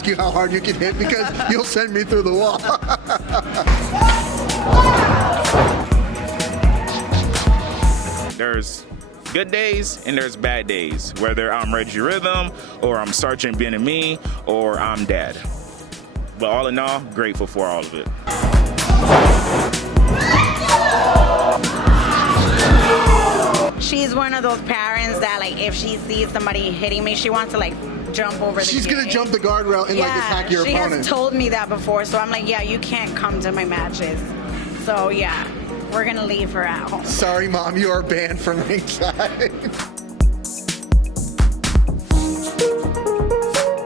ask you how hard you can hit because you'll send me through the wall. There's good days and there's bad days, whether I'm Reggie Rhythm or I'm Sergeant Ben-Ami or I'm Dad. But all in all, grateful for all of it. She's one of those parents that, like, if she sees somebody hitting me, she wants to, like, jump over the She's going to jump the guardrail and, like, attack your opponent. She has told me that before, so I'm like, yeah, you can't come to my matches. So, yeah, we're going to leave her at home. Sorry, Mom, you are banned from ringside.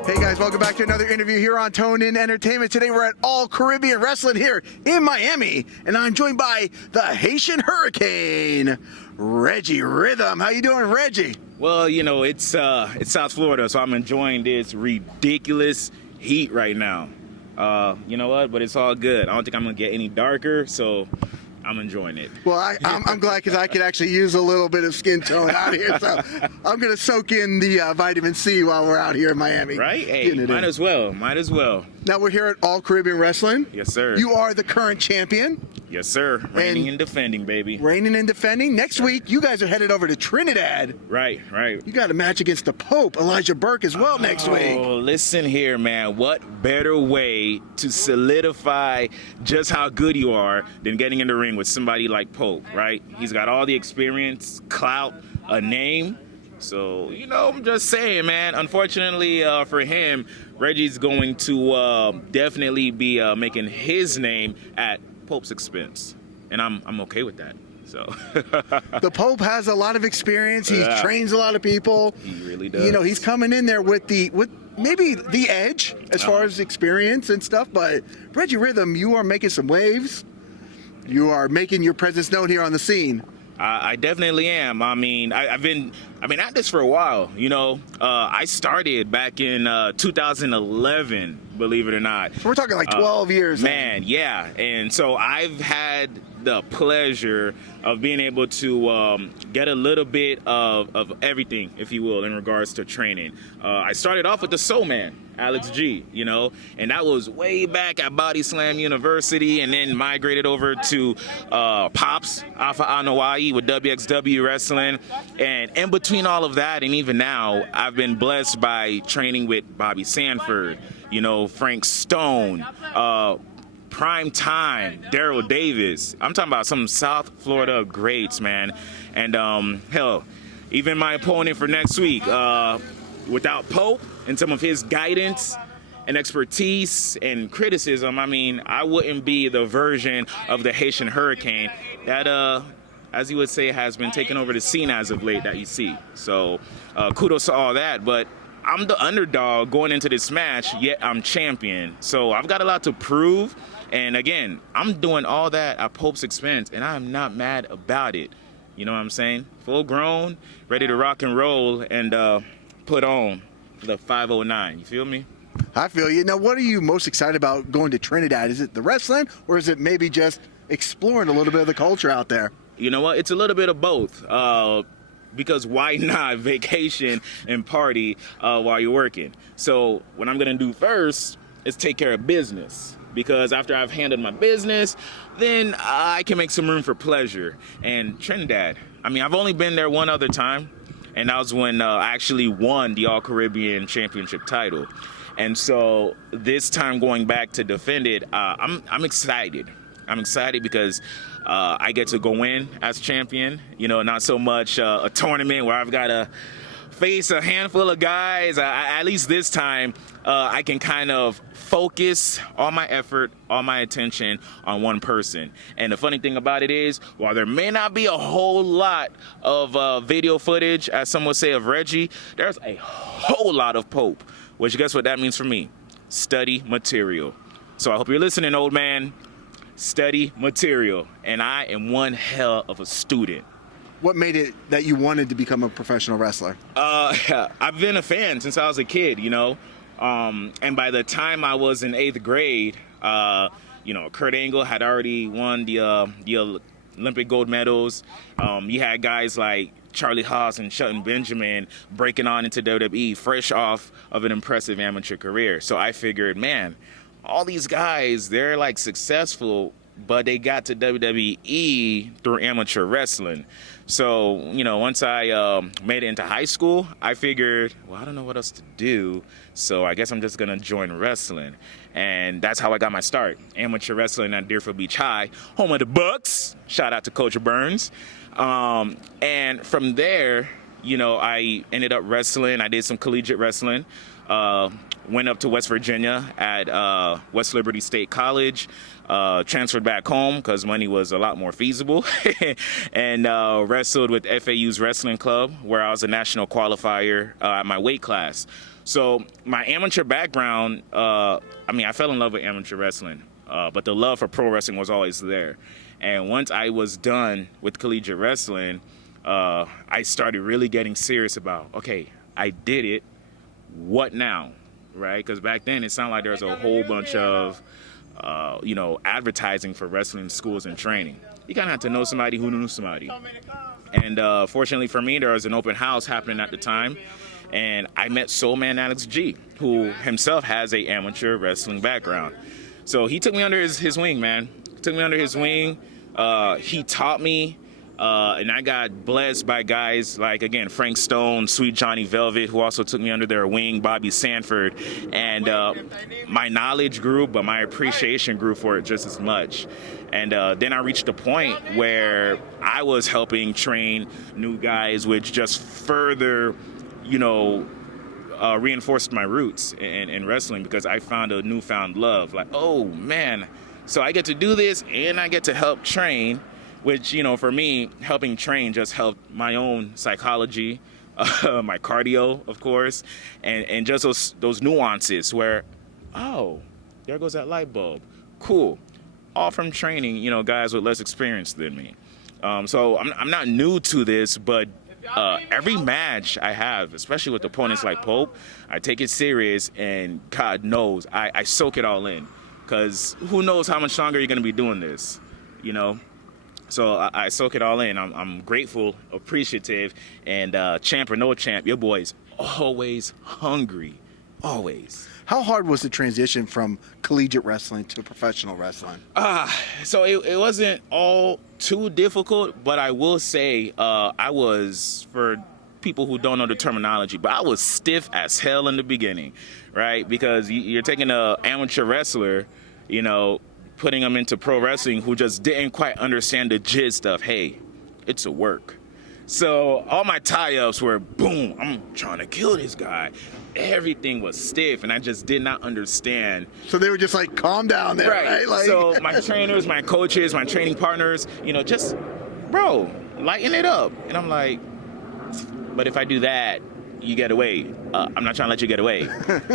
Hey guys, welcome back to another interview here on Tone In Entertainment. Today we're at All Caribbean Wrestling here in Miami, and I'm joined by the Haitian Hurricane, Reggie Rhythm. How you doing, Reggie? Well, you know, it's South Florida, so I'm enjoying this ridiculous heat right now. You know what? But it's all good. I don't think I'm gonna get any darker, so I'm enjoying it. Well, I'm glad because I could actually use a little bit of skin tone out here, so I'm going to soak in the vitamin C while we're out here in Miami. Right? Hey, might as well. Now we're here at All Caribbean Wrestling. Yes, sir. You are the current champion. Yes, sir. Reigning and defending, baby. Reigning and defending. Next week, you guys are headed over to Trinidad. Right. You got a match against the Pope, Elijah Burke, as well next week. Oh, listen here, man. What better way to solidify just how good you are than getting in the ring with somebody like Pope, right? He's got all the experience, clout, a name. So, you know, I'm just saying, man. Unfortunately for him, Reggie's going to definitely be making his name at Pope's expense, and I'm okay with that. So the Pope has a lot of experience. He trains a lot of people. He really does. You know, he's coming in there with maybe the edge as far as experience and stuff. But Reggie Rhythm, you are making some waves. You are making your presence known here on the scene. I definitely am. I mean, I've been at this for a while. You know, I started back in 2011, believe it or not. So we're talking like 12 years. Man, yeah. And so I've had the pleasure of being able to get a little bit of everything, if you will, in regards to training. I started off with the Soul Man, Alex G, you know, and that was way back at Body Slam University, and then migrated over to Pops, Alpha Hawaii with WXW Wrestling. And in between all of that, and even now, I've been blessed by training with Bobby Sanford, you know, Frank Stone, Prime Time, Daryl Davis. I'm talking about some South Florida greats, man. And hell, even my opponent for next week, without Pope and some of his guidance and expertise and criticism, I mean, I wouldn't be the version of the Haitian Hurricane that, as you would say, has been taking over the scene as of late that you see. So kudos to all that. But I'm the underdog going into this match, yet I'm champion. So I've got a lot to prove. And again, I'm doing all that at Pope's expense, and I'm not mad about it. You know what I'm saying? Full grown, ready to rock and roll, and put on the 509. You feel me? I feel you. Now, what are you most excited about going to Trinidad? Is it the wrestling, or is it maybe just exploring a little bit of the culture out there? You know what? It's a little bit of both. Because why not vacation and party while you're working? So what I'm going to do first is take care of business. Because after I've handled my business, then I can make some room for pleasure. And Trinidad, I mean, I've only been there one other time, and that was when I actually won the All-Caribbean Championship title. And so this time going back to defend it, I'm excited. I'm excited because I get to go in as champion, you know, not so much a tournament where I've got to face a handful of guys. At least this time, I can kind of focus all my effort, all my attention on one person. And the funny thing about it is, while there may not be a whole lot of video footage, as some would say, of Reggie, there's a whole lot of Pope, which guess what that means for me? Study material. So I hope you're listening, old man. Study material. And I am one hell of a student. What made it that you wanted to become a professional wrestler? I've been a fan since I was a kid, you know. And by the time I was in 8th grade, you know, Kurt Angle had already won the Olympic gold medals. You had guys like Charlie Haas and Shelton Benjamin breaking on into WWE fresh off of an impressive amateur career. So I figured, man, all these guys, they're like successful, but they got to WWE through amateur wrestling. So, once I made it into high school, I figured, well, I don't know what else to do, so I guess I'm just going to join wrestling. And that's how I got my start. Amateur wrestling at Deerfield Beach High, home of the Bucks. Shout out to Coach Burns. And from there, I ended up wrestling. I did some collegiate wrestling. Went up to West Virginia at West Liberty State College. Transferred back home because money was a lot more feasible, and wrestled with FAU's wrestling club, where I was a national qualifier at my weight class. So my amateur background, I fell in love with amateur wrestling, but the love for pro wrestling was always there. And once I was done with collegiate wrestling, I started really getting serious about, okay, I did it, what now, right? Because back then it sounded like there was a whole bunch of advertising for wrestling schools and training. You kind of had to know somebody who knew somebody. And fortunately for me, there was an open house happening at the time, and I met Soul Man Alex G, who himself has a amateur wrestling background. So he took me under his wing, man. Took me under his wing. He taught me, and I got blessed by guys like, again, Frank Stone, Sweet Johnny Velvet, who also took me under their wing, Bobby Sanford. And my knowledge grew, but my appreciation grew for it just as much. And then I reached a point where I was helping train new guys, which just further, reinforced my roots in wrestling, because I found a newfound love. Like, oh, man, so I get to do this and I get to help train, which, for me, helping train just helped my own psychology, my cardio, of course, and just those nuances where, oh, there goes that light bulb. Cool. All from training, guys with less experience than me. So I'm not new to this, but every match I have, especially with opponents like Pope, I take it serious, and God knows I soak it all in, because who knows how much longer you're going to be doing this, So I soak it all in. I'm grateful, appreciative, and champ or no champ, your boy's always hungry, always. How hard was the transition from collegiate wrestling to professional wrestling? So it wasn't all too difficult, but I will say I was, for people who don't know the terminology, but I was stiff as hell in the beginning, right? Because you're taking an amateur wrestler, putting them into pro wrestling, who just didn't quite understand the gist of, hey, it's a work. So all my tie-ups were, boom, I'm trying to kill this guy. Everything was stiff, and I just did not understand. So they were just like, calm down there, right? Like... So my trainers, my coaches, my training partners, just, bro, lighten it up. And I'm like, but if I do that, you get away. I'm not trying to let you get away.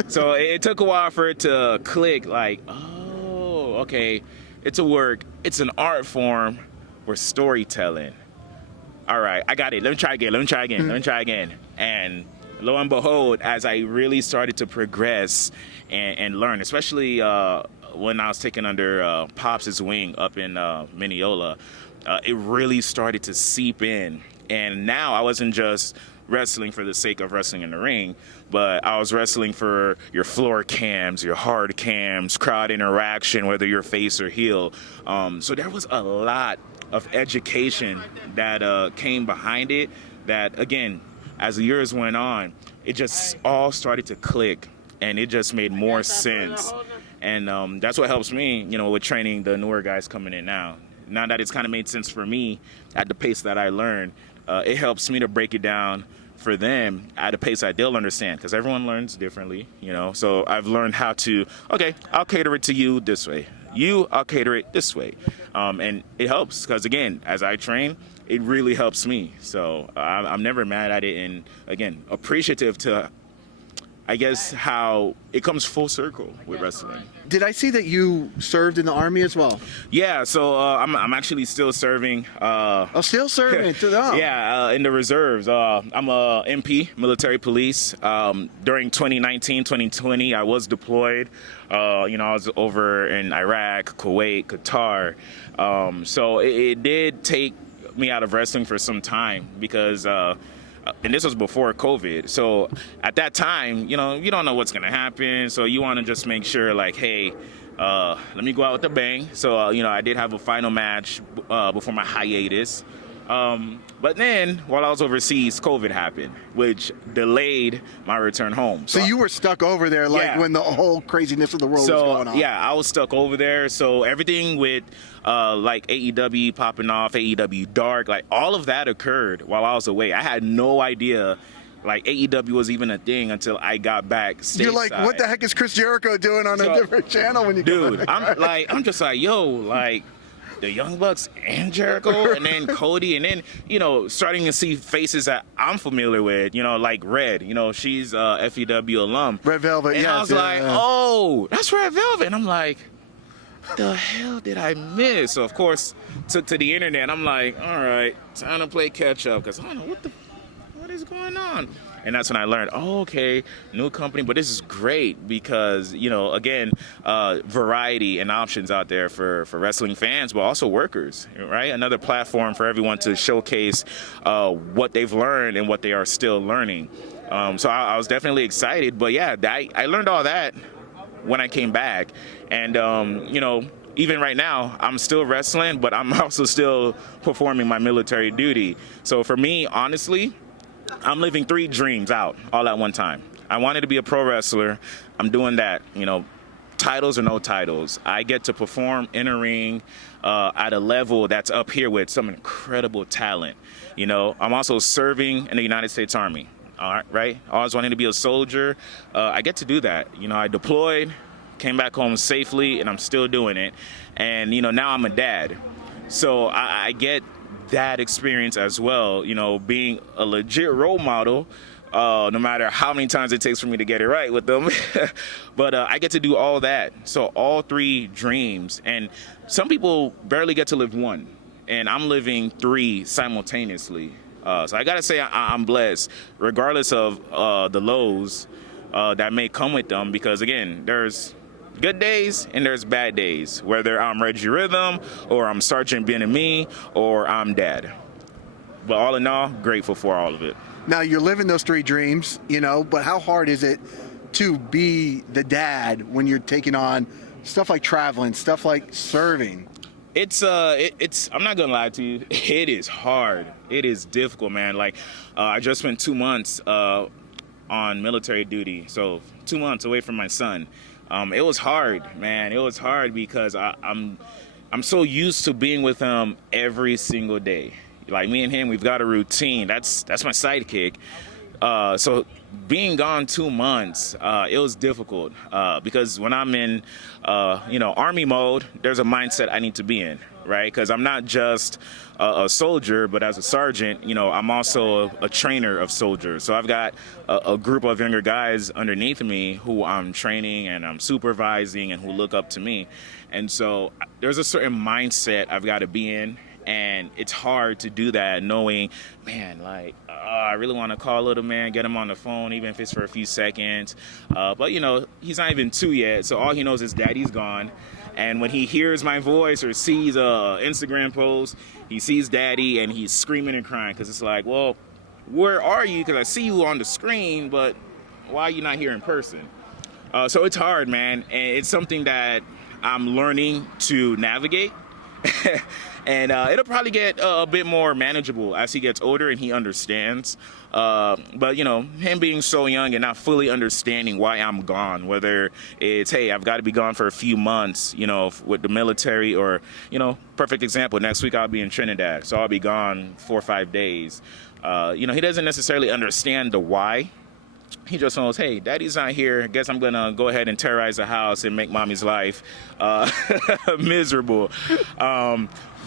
So it took a while for it to click, like, oh, okay, it's a work. It's an art form. We're storytelling. All right, I got it. Let me try again. And lo and behold, as I really started to progress and learn, especially when I was taken under Pops' wing up in Mineola, it really started to seep in. And now I wasn't just wrestling for the sake of wrestling in the ring, but I was wrestling for your floor cams, your hard cams, crowd interaction, whether you're face or heel. So there was a lot of education that came behind it that, again, as the years went on, it just all started to click, and it just made more sense. And that's what helps me, with training the newer guys coming in now. Now that it's kind of made sense for me at the pace that I learn, it helps me to break it down for them at a pace that they'll understand, because everyone learns differently, So I've learned how to, okay, I'll cater it to you this way. I'll cater it this way. And it helps, because, again, as I train, it really helps me. So I'm never mad at it. And, again, appreciative to, I guess how it comes full circle with wrestling. Did I see that you served in the Army as well? Yeah, so I'm actually still serving. Oh, still serving? Oh. Yeah, in the reserves. I'm a MP, military police. During 2019, 2020, I was deployed. I was over in Iraq, Kuwait, Qatar. So it did take me out of wrestling for some time because and this was before COVID. So at that time, you don't know what's going to happen. So you want to just make sure, like, hey, let me go out with a bang. So, I did have a final match before my hiatus. But then, while I was overseas, COVID happened, which delayed my return home. So you were stuck over there, when the whole craziness of the world was going on. Yeah, I was stuck over there. So everything with like AEW popping off, AEW Dark, like all of that occurred while I was away. I had no idea like AEW was even a thing until I got back stateside. You're like, what the heck is Chris Jericho doing on a different channel when you dude, come back? I'm just like, yo, like the Young Bucks and Jericho and then Cody and then, starting to see faces that I'm familiar with, like Red, she's FEW alum. Red Velvet, and yes. I was like, oh, that's Red Velvet. And I'm like, the hell did I miss? So, of course, took to the internet. I'm like, all right, time to play catch up because I don't know what is going on. And that's when I learned, okay, new company, but this is great because, again, variety and options out there for wrestling fans, but also workers, right? Another platform for everyone to showcase what they've learned and what they are still learning. So I was definitely excited, but yeah, I learned all that when I came back. And, even right now, I'm still wrestling, but I'm also still performing my military duty. So for me, honestly, I'm living 3 dreams out all at one time. I wanted to be a pro wrestler. I'm doing that, titles or no titles. I get to perform in a ring at a level that's up here with some incredible talent. I'm also serving in the United States Army. All right. Always wanting to be a soldier. I get to do that. I deployed, came back home safely, and I'm still doing it. And, now I'm a dad. So I get that experience as well, being a legit role model, no matter how many times it takes for me to get it right with them. But I get to do all that. So all 3 dreams. And some people barely get to live one. And I'm living 3 simultaneously. So I got to say I'm blessed, regardless of the lows that may come with them. Because, again, there's good days and there's bad days, whether I'm Reggie Rhythm or I'm Sergeant Ben-Ami or I'm Dad. But all in all, grateful for all of it. Now, you're living those 3 dreams, but how hard is it to be the dad when you're taking on stuff like traveling, stuff like serving? It's I'm not gonna lie to you, it is hard. It is difficult, man. Like I just spent 2 months on military duty, so 2 months away from my son. It was hard, man. It was hard because I'm so used to being with him every single day. Like me and him, we've got a routine. That's my sidekick. So being gone 2 months, it was difficult because when I'm in, Army mode, there's a mindset I need to be in, right? Because I'm not just a soldier, but as a sergeant, I'm also a trainer of soldiers. So I've got a group of younger guys underneath me who I'm training and I'm supervising and who look up to me. And so there's a certain mindset I've got to be in. And it's hard to do that knowing, man, like, I really want to call little man, get him on the phone, even if it's for a few seconds. But, he's not even 2 yet, so all he knows is daddy's gone. And when he hears my voice or sees a Instagram post, he sees daddy and he's screaming and crying because it's like, well, where are you? Because I see you on the screen, but why are you not here in person? So it's hard, man. And it's something that I'm learning to navigate. And it'll probably get a bit more manageable as he gets older and he understands. But, him being so young and not fully understanding why I'm gone, whether it's, hey, I've got to be gone for a few months, with the military or, perfect example, next week I'll be in Trinidad. So I'll be gone 4 or 5 days. He doesn't necessarily understand the why. He just knows, hey, daddy's not here. I guess I'm going to go ahead and terrorize the house and make mommy's life miserable.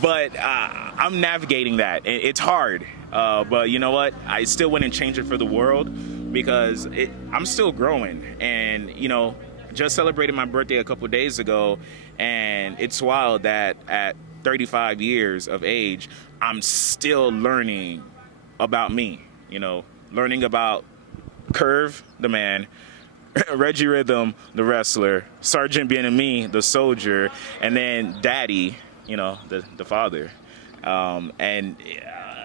But I'm navigating that. It's hard. But you know what? I still wouldn't change it for the world because I'm still growing. And, you know, just celebrated my birthday a couple days ago. And it's wild that at 35 years of age, I'm still learning about me, you know, learning about Curve, the man, Reggie Rhythm, the wrestler, Sergeant Bien-Aimé, the soldier, and then Daddy, you know, the father. And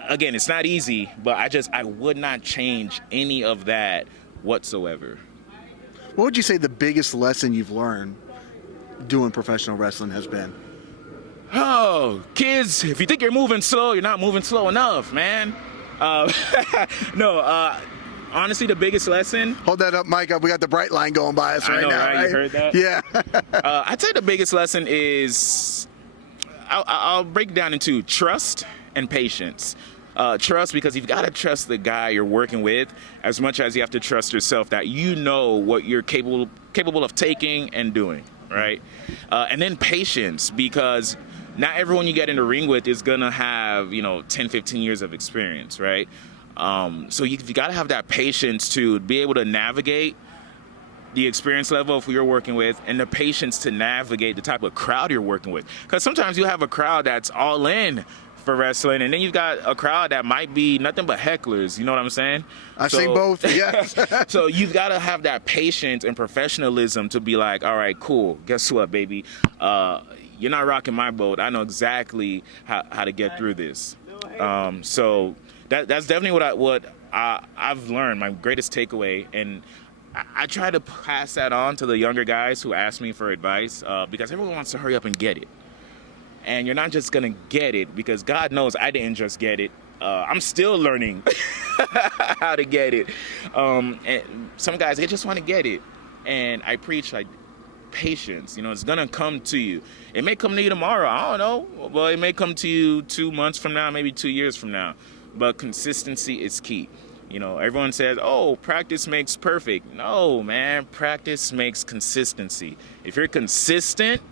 again, it's not easy, but I would not change any of that whatsoever. What would you say the biggest lesson you've learned doing professional wrestling has been? Oh, kids, if you think you're moving slow, you're not moving slow enough, man. Honestly, the biggest lesson. Hold that up, Mike. We got the bright line going by us right I know, now. right? You heard that? Yeah. I'd say the biggest lesson is I'll break it down into trust and patience. Trust, because you've got to trust the guy you're working with as much as you have to trust yourself that you know what you're capable of taking and doing, right? And then patience, because not everyone you get in the ring with is going to have, 10, 15 years of experience, right? So you got to have that patience to be able to navigate the experience level of who you're working with and the patience to navigate the type of crowd you're working with. Because sometimes you have a crowd that's all in for wrestling, and then you've got a crowd that might be nothing but hecklers. You know what I'm saying? I've seen both, yes. So you've got to have that patience and professionalism to be like, all right, cool. Guess what, baby? You're not rocking my boat. I know exactly how to get through this. So that's definitely what I've learned, my greatest takeaway. And I try to pass that on to the younger guys who ask me for advice because everyone wants to hurry up and get it. And you're not just going to get it, because God knows I didn't just get it. I'm still learning how to get it. And some guys, they just want to get it. And I preach, like, patience. It's going to come to you. It may come to you tomorrow. I don't know. Well, it may come to you 2 months from now, maybe 2 years from now. But consistency is key. Everyone says, oh, practice makes perfect. No, man, practice makes consistency. If you're consistent,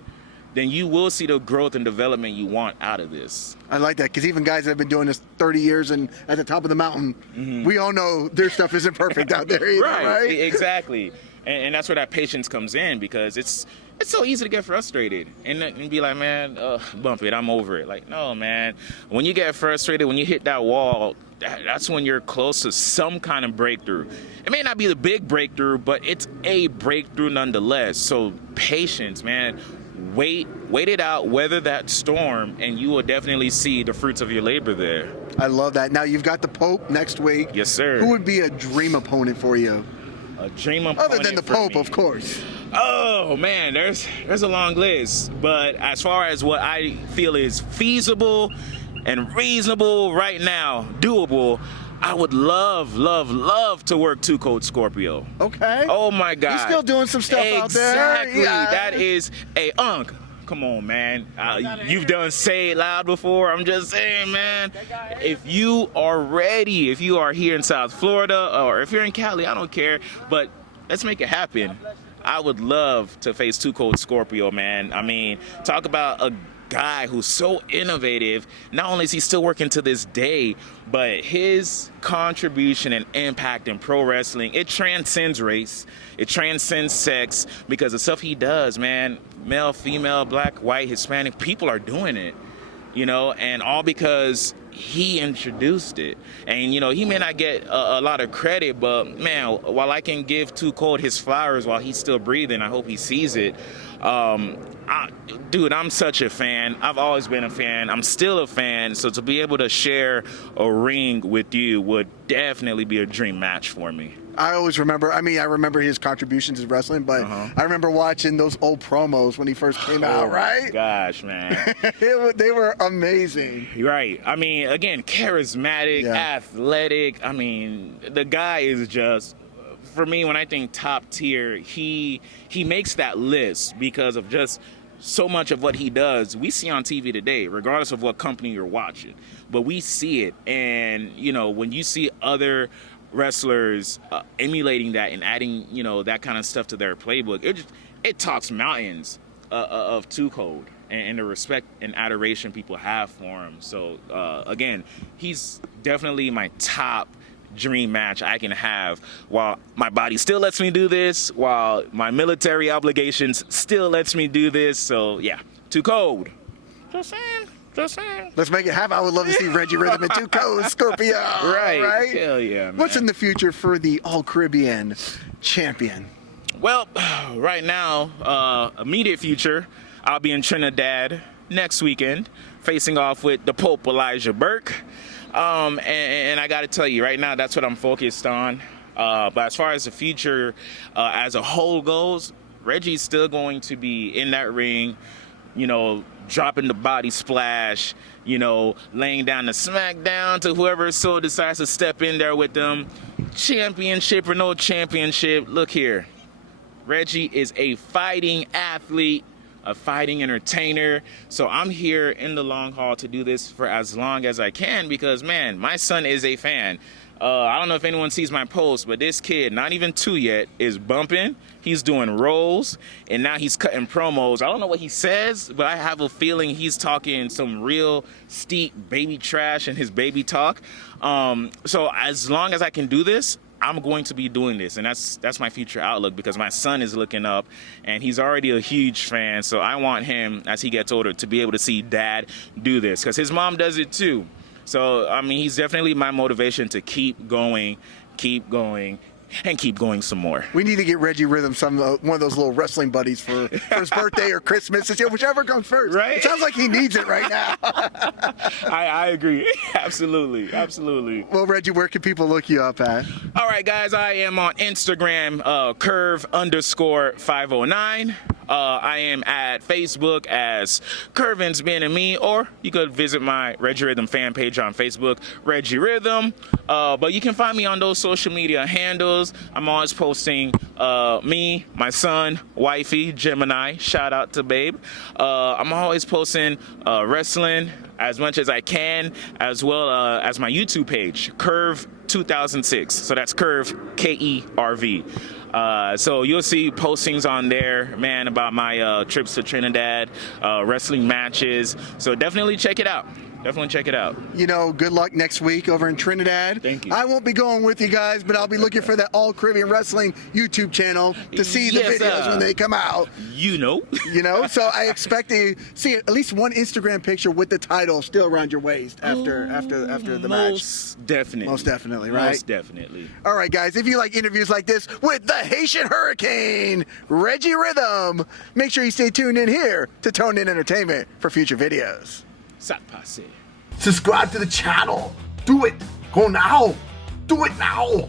then you will see the growth and development you want out of this. I like that, because even guys that have been doing this 30 years and at the top of the mountain, we all know their stuff isn't perfect out there either, right? Exactly. And that's where that patience comes in, because it's so easy to get frustrated and be like, man, bump it, I'm over it. Like, no, man. When you get frustrated, when you hit that wall, that's when you're close to some kind of breakthrough. It may not be the big breakthrough, but it's a breakthrough nonetheless. So patience, man. Wait it out, weather that storm, and you will definitely see the fruits of your labor there. I love that. Now, you've got the Pope next week. Yes, sir. Who would be a dream opponent for you? A dream opponent other than the Pope, me. Of course. Oh, man, there's a long list. But as far as what I feel is feasible and reasonable right now, doable, I would love to work Cold Scorpio. Okay. Oh, my God. He's still doing some stuff out there. Exactly. Yeah. That is a unk. Come on, man. You've done Say It Loud before. I'm just saying, man. If you are ready, if you are here in South Florida, or if you're in Cali, I don't care. But let's make it happen. I would love to face Cold Scorpio, man. I mean, talk about a guy who's so innovative. Not only is he still working to this day, but his contribution and impact in pro wrestling, it transcends race, it transcends sex, because the stuff he does, man, male, female, black, white, Hispanic, people are doing it, and all because he introduced it. And he may not get a lot of credit, but man, while I can give Cold his flowers while he's still breathing, I hope he sees it. Dude, I'm such a fan. I've always been a fan. I'm still a fan. So to be able to share a ring with you would definitely be a dream match for me. I always remember, I remember his contributions in wrestling, but I remember watching those old promos when he first came out, right? Gosh, man. They were amazing. You're right. Again, charismatic, athletic. The guy is just, for me, when I think top tier, he makes that list because of just so much of what he does. We see on TV today, regardless of what company you're watching, but we see it. And, when you see other wrestlers emulating that and adding, that kind of stuff to their playbook, it talks mountains of Cold. and the respect and adoration people have for him. So again, he's definitely my top dream match I can have while my body still lets me do this, while my military obligations still lets me do this. So yeah, Too Cold. Just saying. Let's make it happen. I would love to see Reggie Rhythm and Too Cold Scorpio. Right. Hell yeah, man. What's in the future for the All-Caribbean champion? Well, right now, immediate future, I'll be in Trinidad next weekend, facing off with the Pope Elijah Burke. And I got to tell you, right now, that's what I'm focused on. But as far as the future as a whole goes, Reggie's still going to be in that ring, you know, dropping the body splash, you know, laying down the smackdown to whoever so decides to step in there with them. Championship or no championship, look here. Reggie is a fighting athlete, a fighting entertainer. So I'm here in the long haul to do this for as long as I can because, man, my son is a fan. I don't know if anyone sees my post, but this kid, not even 2 yet, is bumping. He's doing rolls, and now he's cutting promos. I don't know what he says, but I have a feeling he's talking some real steep baby trash in his baby talk. So as long as I can do this, I'm going to be doing this, and that's my future outlook because my son is looking up, and he's already a huge fan. So I want him, as he gets older, to be able to see Dad do this because his mom does it too. So, I mean, he's definitely my motivation to keep going, and keep going some more. We need to get Reggie Rhythm one of those little wrestling buddies for his birthday or Christmas, whichever comes first. Right? It sounds like he needs it right now. I agree. Absolutely. Well, Reggie, where can people look you up at? All right, guys, I am on Instagram, curve_509. I am at Facebook as Curvins Being and Me, or you could visit my Reggie Rhythm fan page on Facebook, Reggie Rhythm. But you can find me on those social media handles. I'm always posting me, my son, wifey, Gemini. Shout out to Babe. I'm always posting wrestling as much as I can, as well as my YouTube page, Curve 2006. So that's Curve, Kerv. So you'll see postings on there, man, about my trips to Trinidad, wrestling matches. So definitely check it out. You know, good luck next week over in Trinidad. Thank you. I won't be going with you guys, but I'll be looking for that All Caribbean Wrestling YouTube channel to see the videos when they come out. You know, so I expect to see at least one Instagram picture with the title still around your waist after the match. Most definitely. Most definitely, right? Most definitely. All right, guys, if you like interviews like this with the Haitian Hurricane, Reggie Rhythm, make sure you stay tuned in here to Tone In Entertainment for future videos. Ça passe. Subscribe to the channel. Do it. Go now. Do it now.